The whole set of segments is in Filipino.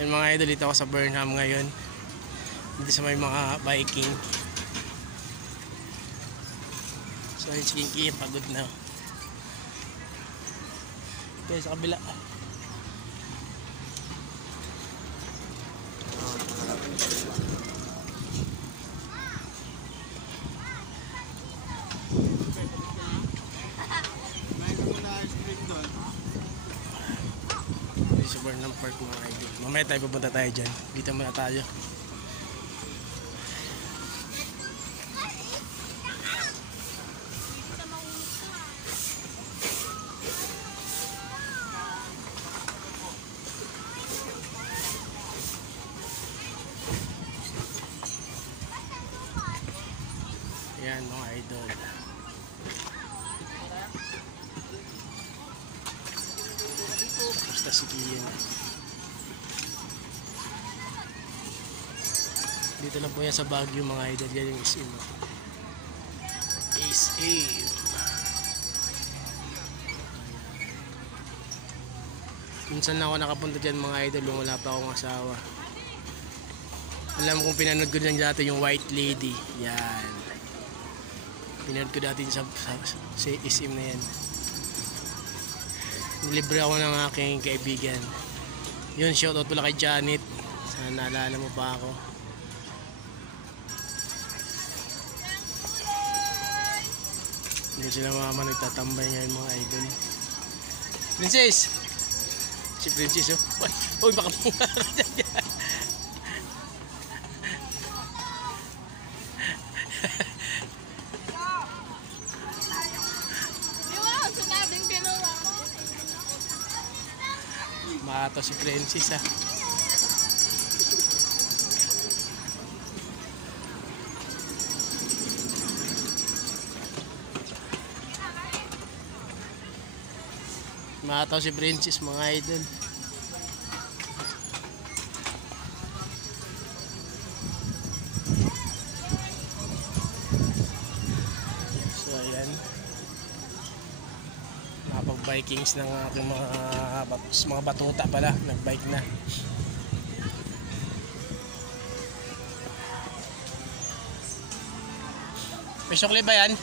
Ayan mga idol, dito ako sa Burnham ngayon. Dito sa may mga biking. So yung Chinky, pagod na. Okay, sa kabila. Dito sa Burnham Park mga idol. Mamaya tayo pupunta tayo dyan. Dito muna tayo. Ayan mga idol. Basta si Kian. Dito lang po yan sa Baguio mga idol. Yan yung SM. SM. Minsan na ako nakapunta dyan mga idol nung wala pa akong asawa. Alam kong pinanood ko dyan dati yung White Lady. Yan. Pinanood ko dati sa SM na yan. Nilibre ako ng aking kaibigan. Yun, shoutout pala kay Janet. Sana naalala mo pa ako. Hindi sila mama nagtatambay ngayon mga idol. Princess! Si Princess oh. Uy, baka pumara dyan. Makato si Princess ah. Makato si Princess mga idol. So ayan, nakapag-bikings ng aking mga batuta pala, nag-bike na. May sukli ba yan?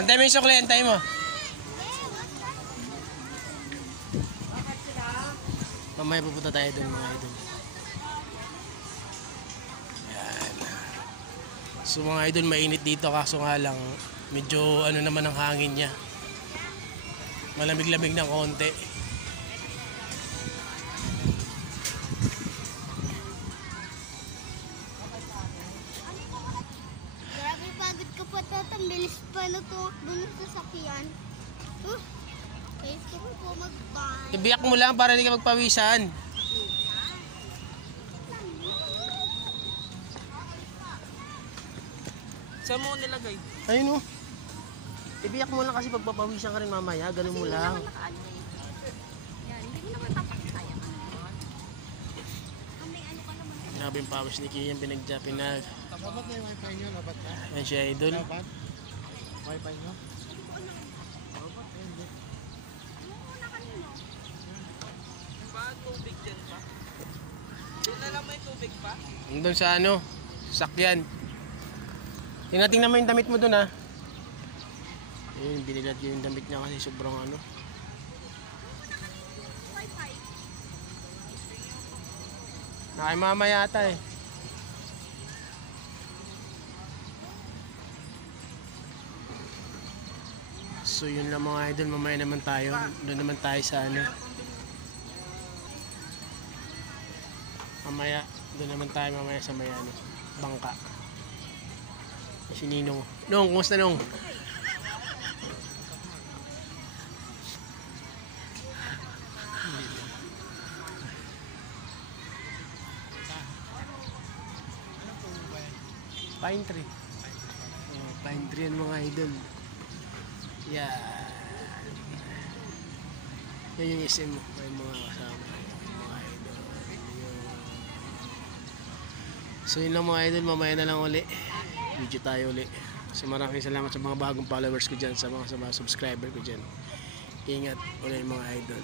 Antay mo yung sukli, antay mo. Mamaya pupunta tayo doon mga idol. Yan. So mga idol, mainit dito kaso nga lang medyo ano naman ang hangin niya. Malamig-lamig ng konti. Grabe pagod ka pa tatang bilis pa na to dun sa sasakyan. Gusto ko po mag-bike. Ibiyak mo lang para hindi ka magpawisan. Saan mo nilagay? Ayun oh. Ibiyak mo lang kasi pagpapawisan ka rin mamaya. Ganun mo lang. Yan, hindi mo naman papakasaya. May ano ka naman. Grabe yung pawis ni Kian, pinag. Dapat na yung wifi nyo, dapat na. Yan siya idol. Dapat? Wifi nyo? Dapat, hindi. Ba, tubig din pa? Doon na lang may tubig pa? Doon sa ano, sakyan. Tingnan mo yung damit mo doon ha. Ayun, binilat yung damit niya kasi sobrang ano. Nakay mama yata eh. So yun lang mga idol, mamaya naman tayo. Doon naman tayo sa ano. Mamaya, doon naman tayo mamaya sa may ano, bangka. Si Ninong. Nong, kumusta Nong? Pine tree. Oh, pine tree yan mga idol. Yan. Yan yung SM mo. May mga kasama. Mga idol. So yun lang mga idol, mamaya na lang uli. Video tayo uli. So maraming salamat sa mga bagong followers ko dyan, sa mga subscriber ko dyan. Ingat ulit mga idol.